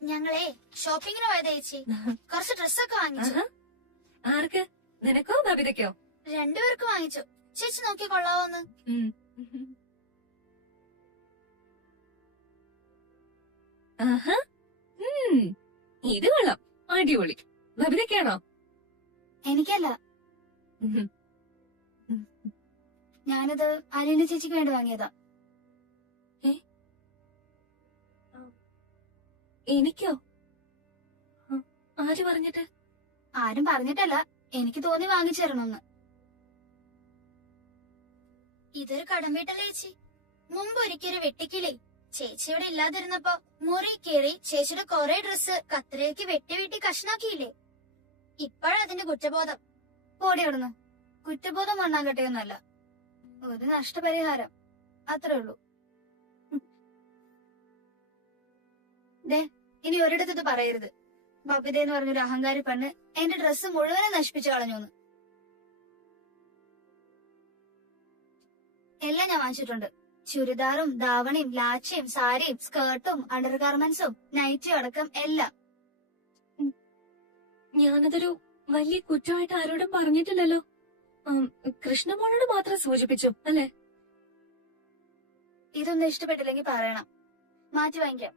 ഞങ്ങളെ ഷോപ്പിങ്ങിന് പോയതാ ചേച്ചി. കുറച്ച് ഡ്രസ്സൊക്കെ വാങ്ങിച്ചു. ആർക്ക്? നിനക്കോ ബബിതയ്ക്കോ? രണ്ടുപേർക്ക് വാങ്ങിച്ചു. ചേച്ചി നോക്കി കൊള്ളാവോന്ന്? ഇത് കൊള്ളാം, അടിപൊളി. ബബിതയ്ക്കാണോ? എനിക്കല്ല, ഞാനിത് അലീന ചേച്ചിക്ക് വേണ്ടി വാങ്ങിയതാ. എനിക്കോ? ആര് പറഞ്ഞിട്ട്? ആരും പറഞ്ഞിട്ടല്ല, എനിക്ക് തോന്നി വാങ്ങിച്ചു തരണമെന്ന്. ഇതൊരു കടം വീട്ടല്ലേ ചേച്ചി. മുമ്പ് ഒരിക്കലും വെട്ടിക്കിളി ചേച്ചി ഇവിടെ ഇല്ലാതിരുന്നപ്പോ മുറി കീറി ചേച്ചിയുടെ കൊറേ ഡ്രസ്സ് കത്രികയ്ക്ക് വെട്ടി കഷ്ണാക്കിയില്ലേ? ഇപ്പോഴതിന്റെ കുറ്റബോധം. ഓടി വിടുന്നു. കുറ്റബോധം മണ്ണാങ്കട്ടയൊന്നുമല്ല, ഒരു നഷ്ടപരിഹാരം, അത്രേ ഉള്ളൂ. ദേ, ഇനി ഒരിടത്ത് പറയരുത് ബബിതയെന്ന് പറഞ്ഞൊരു അഹങ്കാരി പെണ്ണ് എന്റെ ഡ്രസ്സ് മുഴുവനും നശിപ്പിച്ചു കളഞ്ഞൂന്ന്. എല്ലാം ഞാൻ വാങ്ങിച്ചിട്ടുണ്ട്. ചുരിദാറും ധാവണിയും ലാച്ചയും സാരിയും സ്കേർട്ടും അണ്ടർ ഗാർമെന്റ്സും നൈറ്റിയും അടക്കം എല്ലാം. ഞാനതൊരു വലിയ കുറ്റമായിട്ട് ആരോടും പറഞ്ഞിട്ടില്ലല്ലോ. കൃഷ്ണമോളോട് മാത്രം സൂചിപ്പിച്ചു അല്ലേ? ഇതൊന്നും ഇഷ്ടപ്പെട്ടില്ലെങ്കിൽ പറയണം, മാറ്റി വാങ്ങിക്കാം.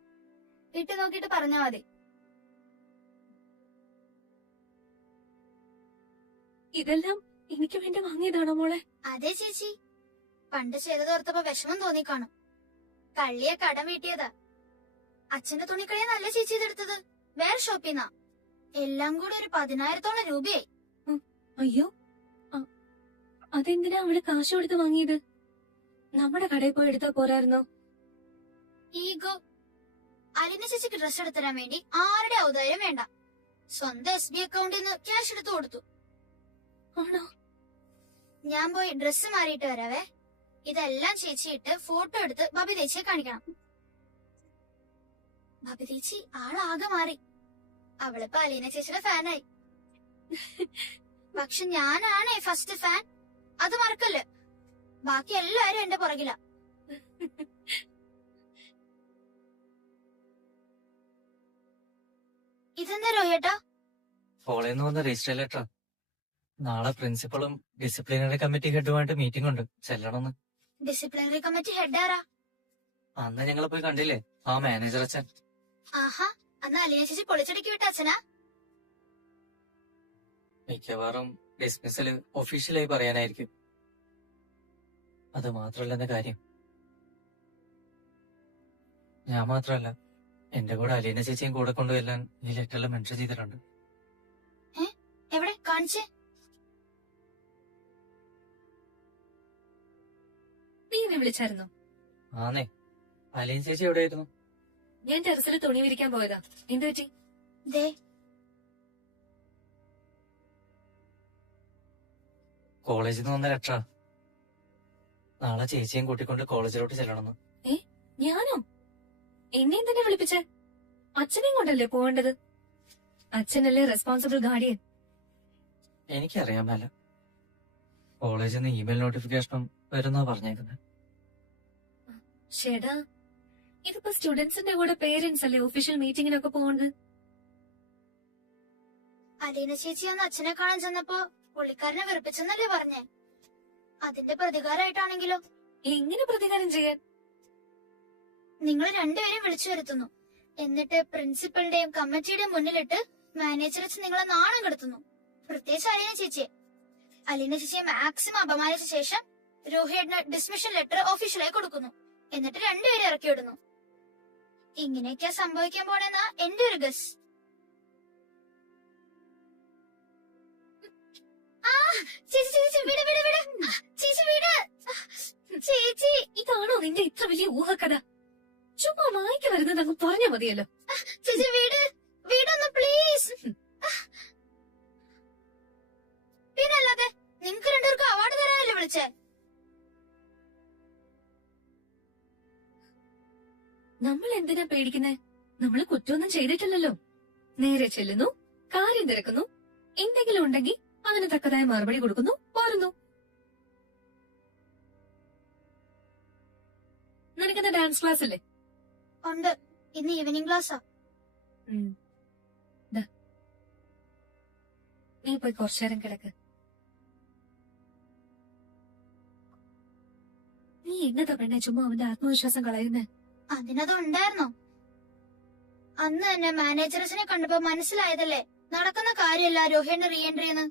ഇട്ട് നോക്കിയിട്ട് പറഞ്ഞാ മതി. ഇതെല്ലാം എനിക്ക് വേണ്ടി വാങ്ങിയതാണോ മോളെ? അതെ ചേച്ചി, പണ്ട് ചെയ്തതോർത്തപ്പോ വിഷമം തോന്നിക്കാണും. കള്ളിയെ കടം വീട്ടിയതാ. അച്ഛന്റെ തുണിക്കടയെ നല്ല ചേച്ചി ഇതെടുത്തത് വേറെ ഷോപ്പിന്നാ. എല്ലാം കൂടി ഒരു 10,000-ഓളം രൂപയായി. അയ്യോ, അതെന്തിനാ അവള് കാശ് കൊടുത്ത് വാങ്ങിയത്? നമ്മുടെ കടയിൽ പോയി എടുത്താ പോരായിരുന്നോ? ഈഗോ. അലിന ചേച്ചിക്ക് ഡ്രസ് എടുത്തരാൻ വേണ്ടി ആരുടെ ഔദാര്യം വേണ്ട. സ്വന്തം SB അക്കൗണ്ടിൽ നിന്ന് ക്യാഷ് എടുത്തു കൊടുത്തു. ആണോ? ഞാൻ പോയി ഡ്രസ്സ് മാറിയിട്ട് വരാവേ. ഇതെല്ലാം ചേച്ചിയിട്ട് ഫോട്ടോ എടുത്ത് ബബിതേച്ചിയെ കാണിക്കണം. ബബിതേച്ചി ആളാകെ മാറി. അവളിപ്പോ അലീന ചേച്ചിയുടെ ഫാനായി. പക്ഷെ ഞാനാണേ ഫസ്റ്റ് ഫാൻ, അത് മറക്കല്ലേ. ബാക്കി എല്ലാരും എന്റെ പുറകില. ഇതെന്താ രോഹിയേട്ടാ? കോളേജിൽ വന്ന രജിസ്റ്റർ ലെറ്റർ. നാളെ പ്രിൻസിപ്പളും ഡിസിപ്ലിനറി കമ്മിറ്റി ഹെഡുമായിട്ട് മീറ്റിംഗ് ഉണ്ട്, ചെല്ലണമെന്ന്. ഡിസിപ്ലിനറി കമ്മിറ്റി ഹെഡ് ആരാ? അന്ന് ഞങ്ങൾ പോയി കണ്ടില്ലേ, ആ മാനേജർ അച്ഛൻ. ആഹാ, അന്ന് അലീന ചേച്ചി പൊളിച്ചടക്കി വിട്ട അച്ഛനാ? മിക്കവാറും ഡിസ്മിസല് ഒഫീഷ്യലായി പറയാനായിരിക്കും. അത് മാത്രമല്ലെന്ന കാര്യം, ഞാൻ മാത്രമല്ല എന്റെ കൂടെ അലീന ചേച്ചിയും കൂടെ കൊണ്ടുവല്ലാൻ ഈ ലെറ്ററിൽ മെൻഷൻ ചെയ്തിട്ടുണ്ട്. എവിടെ കാണിച്ചേ? നീ എന്നെ വിളിച്ചായിരുന്നോ? ആന്നേ, അലീന ചേച്ചി എവിടെയായിരുന്നു? ഞാൻ ടെറസിൽ തുണി വിരിക്കാൻ പോയതാ. എന്ത് പറ്റി? ദേ, കോളേജിൽ നിന്ന് വന്ന ലെറ്ററാ. നാളെ ചേച്ചിയും കൂട്ടിക്കൊണ്ട് കോളേജിലോട്ട് ചെല്ലണമെന്ന്. ഞാനോ? എന്നെയും തന്നെ വിളിപ്പിച്ചേ? അച്ഛനെയും കൊണ്ടല്ലേ പോവേണ്ടത്? അച്ഛനല്ലേ റെസ്പോൺസിബിൾ ഗാർഡിയൻ. എനിക്കറിയാൻ മേല. കോളേജിൽ നിന്ന് ഇമെയിൽ നോട്ടിഫിക്കേഷനും വരുന്നാ പറഞ്ഞേക്കുന്നത്. ചേട്ടാ, ഇതിപ്പോ സ്റ്റുഡൻസിന്റെ കൂടെ പേരന്റ്സ് അല്ലേ ഒഫീഷ്യൽ മീറ്റിംഗിനൊക്കെ പോകുന്നത്? അലീന ചേച്ചി അന്ന് അച്ഛനെ കാണാൻ ചെന്നപ്പോ പുള്ളിക്കാരനെ വെറുപ്പിച്ചെന്നല്ലേ പറഞ്ഞേ? അതിന്റെ പ്രതികാരമായിട്ടാണെങ്കിലോ? എങ്ങനെ പ്രതികാരം ചെയ്യാൻ? നിങ്ങൾ രണ്ടുപേരും വിളിച്ചു വരുത്തുന്നു, എന്നിട്ട് പ്രിൻസിപ്പലിന്റെയും കമ്മിറ്റിയുടെയും മുന്നിലിട്ട് മാനേജർ വെച്ച് നിങ്ങളെ നാണം കെടുത്തുന്നു. പ്രത്യേകിച്ച് അലീന ചേച്ചിയെ. അലീന ചേച്ചിയെ മാക്സിമം അപമാനിച്ച ശേഷം രോഹിയേട്ടന് ഡിസ്മിഷൻ ലെറ്റർ ഒഫീഷ്യലായി കൊടുക്കുന്നു. എന്നിട്ട് രണ്ടുപേരെ ഇറക്കി വിടുന്നു. ഇങ്ങനെയൊക്കെയാ സംഭവിക്കാൻ പോണെന്നാ എന്റെ ഒരു ഗസ്. ചേച്ചി, ഇതാണോ നിന്റെ ഇത്ര വലിയ ഊഹക്കഥ? ചുമ്മാ വായിക്ക് വരുന്നത് അങ്ങ് പറഞ്ഞാ മതിയല്ലോ. ചേച്ചി വീടൊന്ന് പ്ലീസ്. പിന്നല്ലാതെ നിങ്ങക്ക് രണ്ടുപേർക്കും അവാർഡ് തരാനല്ലേ വിളിച്ചേ? നമ്മൾ എന്തിനാ പേടിക്കുന്നേ? നമ്മള് കുറ്റമൊന്നും ചെയ്തിട്ടില്ലല്ലോ. നേരെ ചെല്ലുന്നു, കാര്യം തിരക്കുന്നു, എന്തെങ്കിലും ഉണ്ടെങ്കിൽ അതിന് തക്കതായ മറുപടി കൊടുക്കുന്നു, പോരുന്നു. നിനക്കെന്താ ഡാൻസ് ക്ലാസ് അല്ലേ? ഉണ്ട്. ഇന്ന് ഈവനിങ് ക്ലാസ്സാ. ദാ, നീ പോയി കുറച്ചേരം കിടക്ക്. നീ എന്നതാ പെണ്ണെ ചുമ്മാ അവന്റെ ആത്മവിശ്വാസം കളയുന്നേ? അതിനത് ഉണ്ടായിരുന്നോ? അന്ന് തന്നെ മാനേജർസിനെ കണ്ടപ്പോ മനസ്സിലായതല്ലേ നടക്കുന്ന കാര്യമല്ല രോഹിന്റെ റീ എൻട്രി എന്ന്.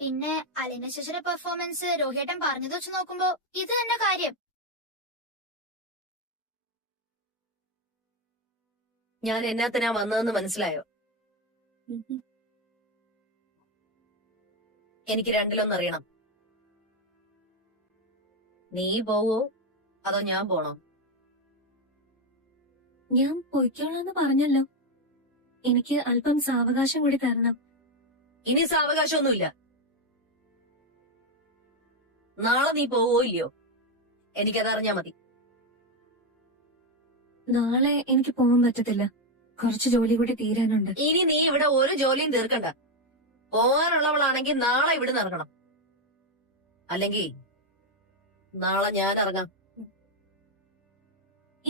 പിന്നെ അലീന ചേച്ചിയുടെ പെർഫോമൻസ് രോഹിയേട്ടൻ പറഞ്ഞത് വെച്ച് നോക്കുമ്പോ ഇത് തന്നെ കാര്യം. ഞാൻ എന്നാത്തിനാ വന്നതെന്ന് മനസ്സിലായോ? എനിക്ക് രണ്ടിലൊന്നറിയണം. നീ പോവോ അതോ ഞാൻ പോണോ? ഞാൻ പൊയ്ക്കോളാന്ന് പറഞ്ഞല്ലോ. എനിക്ക് അല്പം സാവകാശം കൂടി തരണം. ഇനി സാവകാശമൊന്നുമില്ല. നാളെ നീ പോവോ ഇല്ലയോ? എനിക്കതറിഞ്ഞാ മതി. നാളെ എനിക്ക് പോകാൻ പറ്റത്തില്ല. കുറച്ച് ജോലി കൂടി തീരാനുണ്ട്. ഇനി നീ ഇവിടെ ഒരു ജോലിയും തീർക്കണ്ട. പോകാനുള്ളവളാണെങ്കിൽ നാളെ ഇവിടെ ഇറങ്ങണം. അല്ലെങ്കിൽ നാളെ ഞാൻ ഇറങ്ങാം.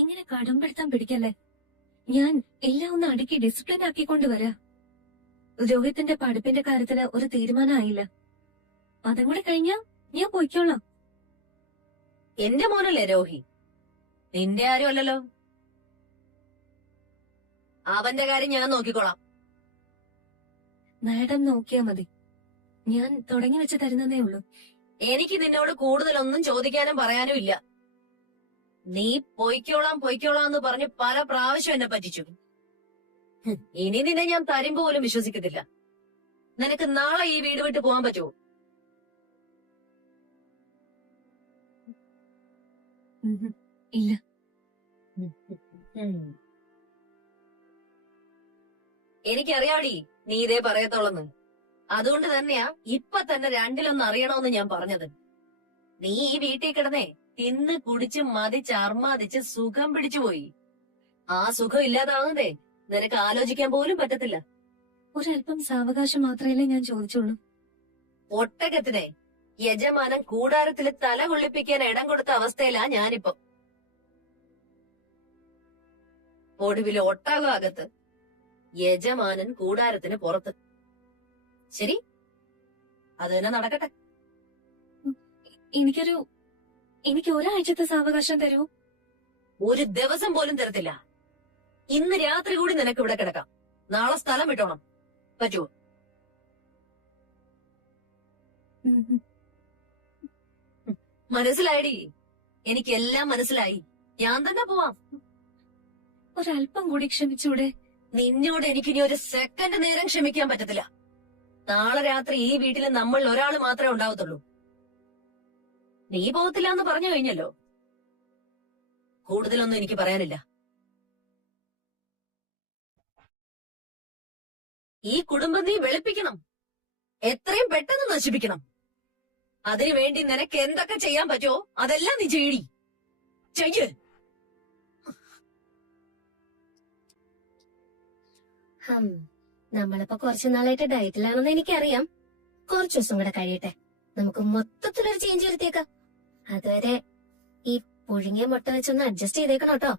ഇങ്ങനെ കടുംപിടുത്തം പിടിക്കല്ലേ. ഞാൻ എല്ലാം ഒന്ന് അടുക്കി ഡിസിപ്ലിൻ ആക്കിക്കൊണ്ട് വരാം. രോഹിത്തിന്റെ പഠിപ്പിന്റെ കാര്യത്തില് ഒരു തീരുമാനമായില്ല. അതും കൂടി കഴിഞ്ഞാ ഞാൻ പൊയ്ക്കോളാം. എന്റെ മോനല്ലേ രോഹി, നിന്റെ ആരും അല്ലല്ലോ. അവന്റെ കാര്യം ഞാൻ നോക്കിക്കോളാം. മാഡം നോക്കിയാ മതി. ഞാൻ തുടങ്ങി വെച്ച് തരുന്നതേ ഉള്ളൂ. എനിക്ക് നിന്നോട് കൂടുതലൊന്നും ചോദിക്കാനും പറയാനും ഇല്ല. നീ പൊയ്ക്കോളാം പൊയ്ക്കോളാം എന്ന് പറഞ്ഞ് പല പ്രാവശ്യം എന്നെ പറ്റിച്ചു. ഇനി നിന്നെ ഞാൻ തരുമ്പോ പോലും വിശ്വസിക്കത്തില്ല. നിനക്ക് നാളെ ഈ വീട് വിട്ട് പോകാൻ പറ്റുമോ? ഇല്ല. എനിക്കറിയാടി നീ ഇതേ പറയത്തോളന്ന്. അതുകൊണ്ട് തന്നെയാ ഇപ്പൊ തന്നെ രണ്ടിലൊന്ന് അറിയണമെന്ന് ഞാൻ പറഞ്ഞത്. നീ ഈ വീട്ടിൽ കിടന്നേ തിന്ന് കുടിച്ച് മതിച്ച് അർമാദിച്ച് സുഖം പിടിച്ചു പോയി. ആ സുഖം ഇല്ലാതാവുന്നതേ നിനക്ക് ആലോചിക്കാൻ പോലും പറ്റത്തില്ല. ഒരല്പം സാവകാശം മാത്രമല്ലേ ഞാൻ ചോദിച്ചുള്ളൂ. ഒട്ടകത്തിനെ യജമാനൻ കൂടാരത്തിൽ തല കൊള്ളിപ്പിക്കാൻ ഇടം കൊടുത്ത അവസ്ഥയിലാ ഞാനിപ്പോ. ഒടുവിൽ ഒട്ടകം അകത്ത്, യജമാനൻ കൂടാരത്തിന് പുറത്ത്. ശരി, അത് തന്നെ നടക്കട്ടെ. എനിക്ക് ഒരാഴ്ചത്തെ സാവകാശം തരൂ. ഒരു ദിവസം പോലും തരത്തില്ല. ഇന്ന് രാത്രി കൂടി നിനക്ക് ഇവിടെ കിടക്കാം. നാളെ സ്ഥലം വിട്ടോണം. പറ്റുമോ? മനസ്സിലായടി, എനിക്കെല്ലാം മനസ്സിലായി. ഞാൻ തന്നെ പോവാം. ഒരല്പം കൂടി ക്ഷമിച്ചൂടെ? നിന്നോട് എനിക്കിനി ഒരു സെക്കൻഡ് നേരം ക്ഷമിക്കാൻ പറ്റത്തില്ല. നാളെ രാത്രി ഈ വീട്ടിൽ നമ്മൾ ഒരാൾ മാത്രമേ ഉണ്ടാവത്തുള്ളൂ. നീ പോകത്തില്ല എന്ന് പറഞ്ഞു കഴിഞ്ഞല്ലോ. കൂടുതലൊന്നും എനിക്ക് പറയാനില്ല. ഈ കുടുംബം നീ വെളുപ്പിക്കണം. എത്രയും പെട്ടെന്ന് നശിപ്പിക്കണം. അതിനുവേണ്ടി നിനക്ക് എന്തൊക്കെ ചെയ്യാൻ പറ്റുമോ അതെല്ലാം നീ ചെയ്യടി. ചെയ്യ്. നമ്മളിപ്പോ കുറച്ചു നാളായിട്ട് ഡയറ്റിലാണെന്ന് എനിക്കറിയാം. കുറച്ചു ദിവസം കൂടെ കഴിയട്ടെ, നമുക്ക് മൊത്തത്തിലൊരു ചേഞ്ച് വരുത്തിയേക്കാം. അതുവരെ ഈ പുഴുങ്ങിയ മുട്ട വെച്ചൊന്ന് അഡ്ജസ്റ്റ് ചെയ്തേക്കണം കേട്ടോ.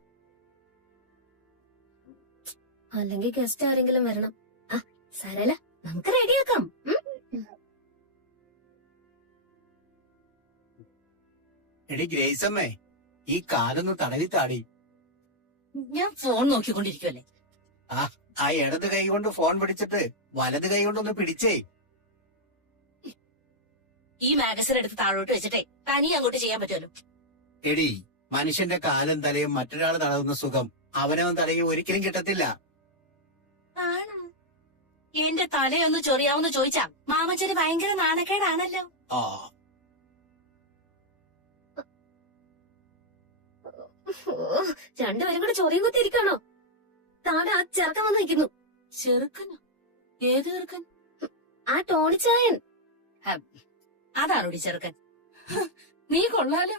അല്ലെങ്കിൽ ഗസ്റ്റ് ആരെങ്കിലും വരണം. ആ സാരല്ല, നമുക്ക് റെഡിയാക്കാം. എടി ഗ്രേസമ്മേ, ഈ കാലൊന്ന് തടവി താടി. ഞാൻ ഫോൺ നോക്കിക്കൊണ്ടിരിക്കുവല്ലേ. ആ ഇടത് കൈ കൊണ്ട് ഫോൺ പിടിച്ചിട്ട് വലത് കൈ കൊണ്ടൊന്ന് പിടിച്ചേ. ഈ മാഗസിൻ എടുത്ത് താഴോട്ട് വെച്ചിട്ടേ തനി അങ്ങോട്ട് ചെയ്യാൻ പറ്റുമല്ലോ. എടി, മനുഷ്യന്റെ കാലും തലയും മറ്റൊരാൾ തടവുന്ന സുഖം അവനവൻ തലയും ഒരിക്കലും കിട്ടത്തില്ല. ആണോ? എന്റെ തലയൊന്ന് ചൊറിയാവെന്ന് ചോദിച്ചാ മാമച്ചന് ഭയങ്കര നാണക്കേടാണല്ലോ. ആ രണ്ടുപേരും കൂടെ ചൊറിയും കുത്തിയിരിക്കണോ? താഴെ ആ ചെറുക്കൻ വന്ന് നിൽക്കുന്നു. ചെറുക്കനോ? ഏത് ചെറുക്കൻ? ആ ടോണിച്ചായൻ. അതാണോടി ചെറുക്കൻ? നീ കൊള്ളാലോ.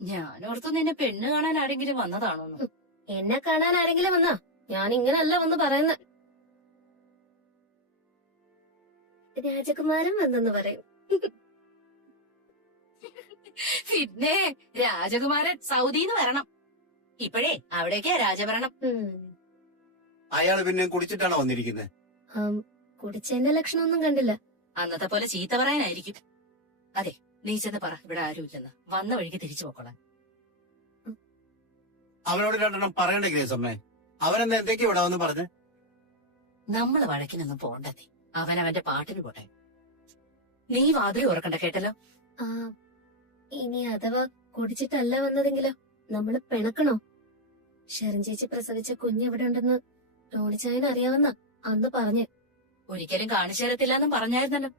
ഞാനോർത്തു നിന്നെ പെണ്ണ് കാണാൻ ആരെങ്കിലും വന്നതാണോന്ന്. എന്നെ കാണാൻ ആരെങ്കിലും വന്നാ ഞാൻ ഇങ്ങനല്ല വന്ന് പറയുന്ന. രാജകുമാരൻ വന്നെന്ന് പറയും. പിന്നെ രാജകുമാരൻ സൗദിന്ന് വരണം. ഇപ്പോഴേ അവിടേക്കാ രാജഭരണം. അയാൾ പിന്നെ കുടിച്ചിട്ടാണോ വന്നിരിക്കുന്നത്? കുടിച്ചതിന്റെ ലക്ഷണമൊന്നും കണ്ടില്ല. അന്നത്തെ പോലെ ചീത്ത പറയാനായിരിക്കും. അതെ, നീ ചെന്ന് പറ ഇവിടെ ആരുമില്ലെന്ന്, വന്ന വഴിക്ക് തിരിച്ചു പോക്കോളാം. അവനോട് രണ്ടെണ്ണം പറയണ്ടേ ഗ്രേസമ്മേ? അവനെന്താ എന്തൊക്കെ ഇവിടെ വന്ന് പറഞ്ഞ്? നമ്മള് വഴക്കിനൊന്നും പോണ്ടേ, അവനവന്റെ പാട്ടിന് പോട്ടെ. നീ വാതിൽ ഉറക്കണ്ട, കേട്ടല്ലോ. ആ, ഇനി അഥവാ കുടിച്ചിട്ടല്ല വന്നതെങ്കിലോ? നമ്മള് പിണക്കണോ? ഷെറിൻ ചേച്ചി പ്രസവിച്ച കുഞ്ഞ് ഇവിടെ ഉണ്ടെന്ന് ടോണിച്ചായന് അറിയാവുന്ന അന്ന് പറഞ്ഞ്. ഒരിക്കലും കാണിച്ചു തരത്തില്ലെന്നും പറഞ്ഞായിരുന്നല്ലോ.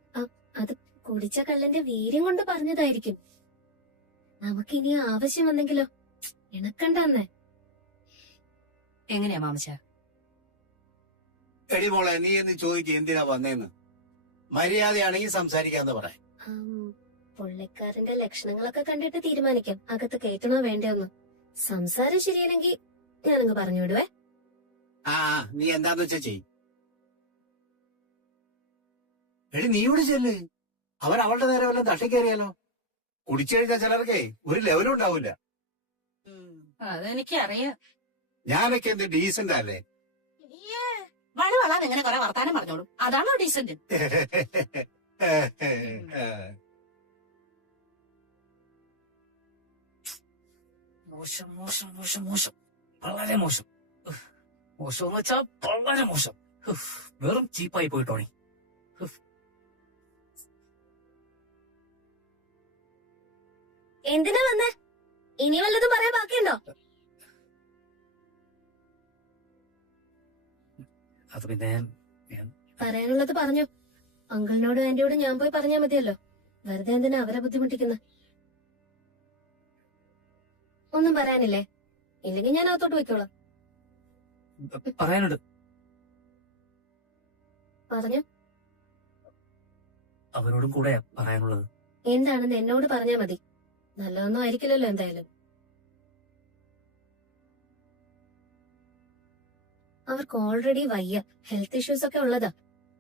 അത് കുടിച്ച കള്ളന്റെ വീര്യം കൊണ്ട് പറഞ്ഞതായിരിക്കും. നമുക്കിനി ആവശ്യം വന്നെങ്കിലോ? ഇണക്കണ്ടെന്നേ. എങ്ങനെയാ മാമച്ച? എടി മോളെ, നീ എന്ന് ചോദിക്കുക എന്തിനാ വന്നേന്ന്. മര്യാദയാണെങ്കിൽ സംസാരിക്കാന്ന് പറയാം. പുള്ളിക്കാരന്റെ ലക്ഷണങ്ങളൊക്കെ കണ്ടിട്ട് തീരുമാനിക്കാം അകത്ത് കയറ്റണോ വേണ്ടോന്ന്. സംസാരം ശരിയാണെങ്കിൽ ഞാനങ്ങ് പറഞ്ഞു വിടുവേ. ആ, നീ എന്താന്ന് വെച്ചാ ചെയ്. എടി നീ ഇവിടെ ചെല്ല്. അവൻ അവളുടെ നേരെ വല്ലതും തട്ടിക്കയറിയാലോ. കുടിച്ചു കഴിഞ്ഞാൽ ചിലർക്കേ ഒരു ലെവലും ഉണ്ടാവില്ല. അതെനിക്കറിയാം. ഞാനൊക്കെ എന്ത് ഡീസന്റ് അല്ലേ? വളവളാൻ ഇങ്ങനെ കുറെ വർത്താനം പറഞ്ഞോളൂ, അതാണോ ഡീസന്റ്? മോശം മോശം മോശം മോശം, വളരെ മോശം. മോശം എന്ന് വെച്ചാൽ വളരെ മോശം. വെറും ചീപ്പായി പോയി ടോണി. എന്തിനാ വന്നേ? ഇനി വല്ലതും പറയാൻ ബാക്കിയുണ്ടോ? അത് പിന്നെ പറയാനുള്ളത് പറഞ്ഞു. അങ്കിളിനോടും ആന്റിയോടും ഞാൻ പോയി പറഞ്ഞാ മതിയല്ലോ. വെറുതെ എന്തിനാ അവരെ ബുദ്ധിമുട്ടിക്കുന്നത്? ഒന്നും പറയാനില്ലേ? ഇല്ലെങ്കിൽ ഞാൻ അകത്തോട്ട് പോയിക്കോളാം. പറയാനുണ്ട്. പറഞ്ഞു. അവരോടും കൂടെ പറയാനുള്ളത്. എന്താണെന്ന് എന്നോട് പറഞ്ഞാ മതി. നല്ലതൊന്നും ആയിരിക്കില്ലല്ലോ എന്തായാലും. അവർക്ക് ഓൾറെഡി വയ്യ, ഹെൽത്ത് ഇഷ്യൂസ് ഒക്കെ ഉള്ളതാ.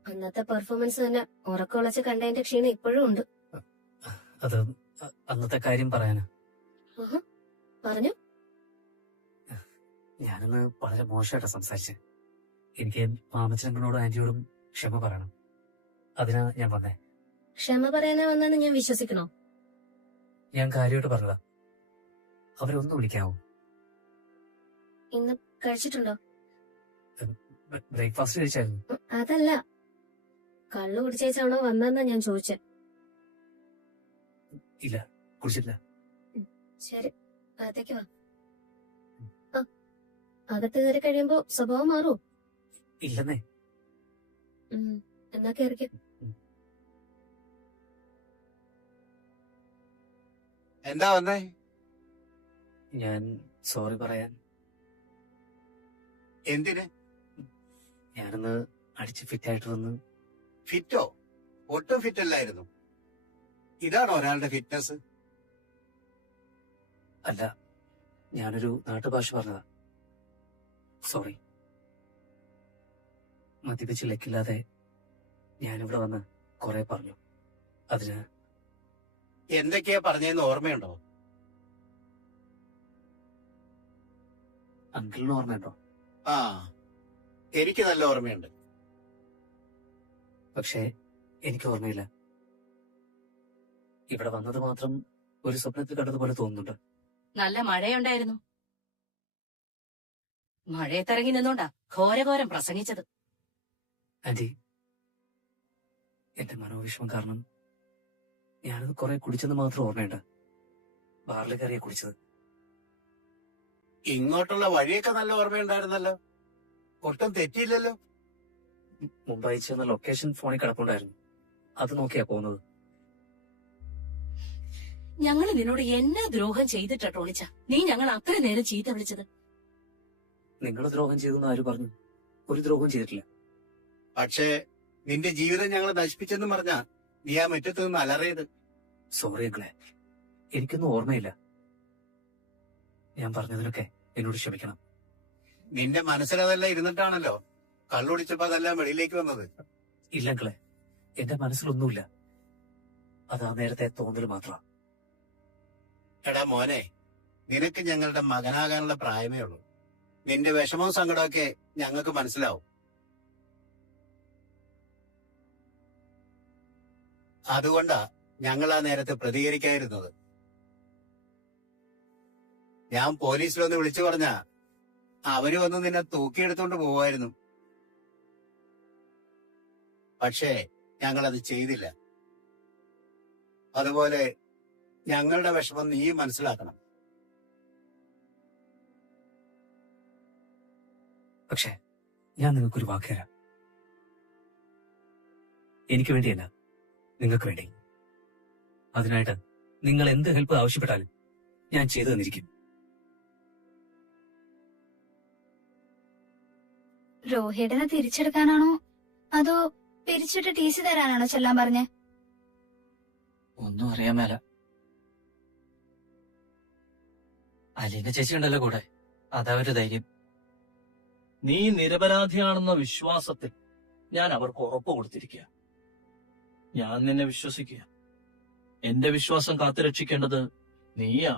അന്നത്തെ പെർഫോമൻസ് തന്നെ ഉറക്കമുളച്ച് കണ്ടതിന്റെ ക്ഷീണം ഇപ്പോഴും ഉണ്ട്. അത് അന്നത്തെ കാര്യം പറയാനാ. പറഞ്ഞു. ഞാനന്ന് വളരെ മോശമായിട്ടാ സംസാരിച്ചേ. എനിക്ക് മാമച്ചനോടും ആന്റിയോടും ക്ഷമ പറയണം. അതിനാ ഞാൻ വന്നേ. ക്ഷമ പറയാനാ വന്നെന്ന് ഞാൻ വിശ്വസിക്കണോ? ഞാൻ കാര്യമായിട്ട് പറഞ്ഞതാ. അവരൊന്ന് വിളിക്കാവോ? ഇന്ന് കഴിച്ചിട്ടുണ്ടോ? ബ്രേക്ക്ഫാസ്റ്റ് കഴിച്ചായിരുന്നു. അതല്ല, കള്ളു കുടിച്ചേച്ചാണോ വന്നതെന്നാ ഞാൻ ചോദിച്ചേ. ഇല്ല, കുടിച്ചിട്ടില്ല. ശരി, അകത്തേക്ക് വാ. അകത്ത് കയറി കഴിയുമ്പോ സ്വഭാവം മാറൂ. ഇല്ലെന്നേ. എന്നാ കയറിക്ക. എന്താ വന്നേ? ഞാൻ സോറി പറയാൻ. എന്തിന്? ഞാനൊന്ന് അടിച്ച് ഫിറ്റായിട്ട് വന്ന്. ഫിറ്റോ? ഒട്ടും ഫിറ്റ് അല്ലായിരുന്നു. ഇതാണോ ഒരാളുടെ ഫിറ്റ്നസ്? അല്ല, ഞാനൊരു നാട്ടുഭാഷ പറഞ്ഞതാ. സോറി. മദ്യപിച്ച് ലക്കില്ലാതെ ഞാനിവിടെ വന്ന് കുറെ പറഞ്ഞു. അതിന് എന്തൊക്കെയാ പറഞ്ഞതെന്ന് ഓർമ്മയുണ്ടോ? അങ്കിളിന് ഓർമ്മയുണ്ടോ? ആ, എനിക്ക് നല്ല ഓർമ്മയുണ്ട്. പക്ഷേ എനിക്ക് ഓർമ്മയില്ല. ഇവിടെ വന്നത് മാത്രം ഒരു സ്വപ്നത്തിൽ കണ്ടതുപോലെ തോന്നുന്നുണ്ട്. നല്ല മഴയുണ്ടായിരുന്നു. മഴയത്തിറങ്ങി നിന്നോണ്ടാ ഘോരഘോരം പ്രസംഗിച്ചത്. ആന്റി, എന്റെ മനോവിഷമം കാരണം ഞാനത് കുറെ കുടിച്ചെന്ന് മാത്രം ഓർമ്മയുണ്ട്. ബാറിൽ കയറിയാ കുടിച്ചത്. ഇങ്ങോട്ടുള്ള വഴിയൊക്കെ നല്ല ഓർമ്മയുണ്ടായിരുന്നല്ലോ. ഒട്ടും തെറ്റിയില്ലല്ലോ. മുമ്പ് അയച്ചു തന്ന ലൊക്കേഷൻ ഫോണിൽ കിടപ്പുണ്ടായിരുന്നു. അത് നോക്കിയാ പോകുന്നത്. ഞങ്ങള് നിന്നോട് എന്നാ ദ്രോഹം ചെയ്തിട്ടാ ടോണിച്ച നീ ഞങ്ങൾ അത്ര നേരം ചീത്ത വിളിച്ചത്? നിങ്ങൾ ദ്രോഹം ചെയ്തെന്ന് ആര് പറഞ്ഞു? ഒരു ദ്രോഹവും ചെയ്തിട്ടില്ല. പക്ഷേ നിന്റെ ജീവിതം ഞങ്ങൾ നശിപ്പിച്ചെന്ന് പറഞ്ഞാ നീ ആ മുറ്റത്ത് നിന്ന് അലറിയത്. സോറി അങ്കിളെ, എനിക്കൊന്നും ഓർമ്മയില്ല. ഞാൻ പറഞ്ഞതിനൊക്കെ എന്നോട് ക്ഷമിക്കണം. നിന്റെ മനസ്സിലതെല്ലാം ഇരുന്നിട്ടാണല്ലോ കള്ളുടിച്ചപ്പോ അതെല്ലാം വെളിയിലേക്ക് വന്നത്. ഇല്ല അങ്കിളെ, എന്റെ മനസ്സിലൊന്നുമില്ല. അത് ആ നേരത്തെ തോന്നൽ മാത്രമാ. എടാ മോനെ, നിനക്ക് ഞങ്ങളുടെ മകനാകാനുള്ള പ്രായമേ ഉള്ളൂ. നിന്റെ വിഷമവും സങ്കടമൊക്കെ ഞങ്ങൾക്ക് മനസ്സിലാവും. അതുകൊണ്ടാ ഞങ്ങൾ ആ നേരത്തെ പ്രതികരിക്കാതിരുന്നത്. ഞാൻ പോലീസിലൊന്ന് വിളിച്ചു പറഞ്ഞാ അവര് വന്ന് നിന്നെ തൂക്കിയെടുത്തോണ്ട് പോവായിരുന്നു. പക്ഷേ ഞങ്ങളത് ചെയ്തില്ല. അതുപോലെ ഞങ്ങളുടെ വിഷമം നീ മനസ്സിലാക്കണം. പക്ഷേ ഞാൻ നിങ്ങൾക്കൊരു വാക്ക് തരാം. എനിക്ക് വേണ്ടിയല്ല, നിങ്ങൾക്ക് വേണ്ടി. അതിനായിട്ട് നിങ്ങൾ എന്ത് ഹെൽപ്പ് ആവശ്യപ്പെട്ടാലും ഞാൻ ചെയ്തു തന്നിരിക്കും. രോഹിതനെ തിരിച്ചെടുക്കാനാണോ അതോ പിരിച്ചിട്ട് ടി സി തരാനാണോ ചെല്ലാൻ പറഞ്ഞേ? ഒന്നും അറിയാൻ മേല. അലീന ചേച്ചി ഉണ്ടല്ലോ കൂടെ, അതാ ഒരു ധൈര്യം. നീ നിരപരാധിയാണെന്ന വിശ്വാസത്തിൽ ഞാൻ അവർക്ക് ഉറപ്പ് കൊടുത്തിരിക്കുക. ഞാൻ നിന്നെ വിശ്വസിക്കുക. എന്റെ വിശ്വാസം കാത്തുരക്ഷിക്കേണ്ടത് നീയാ.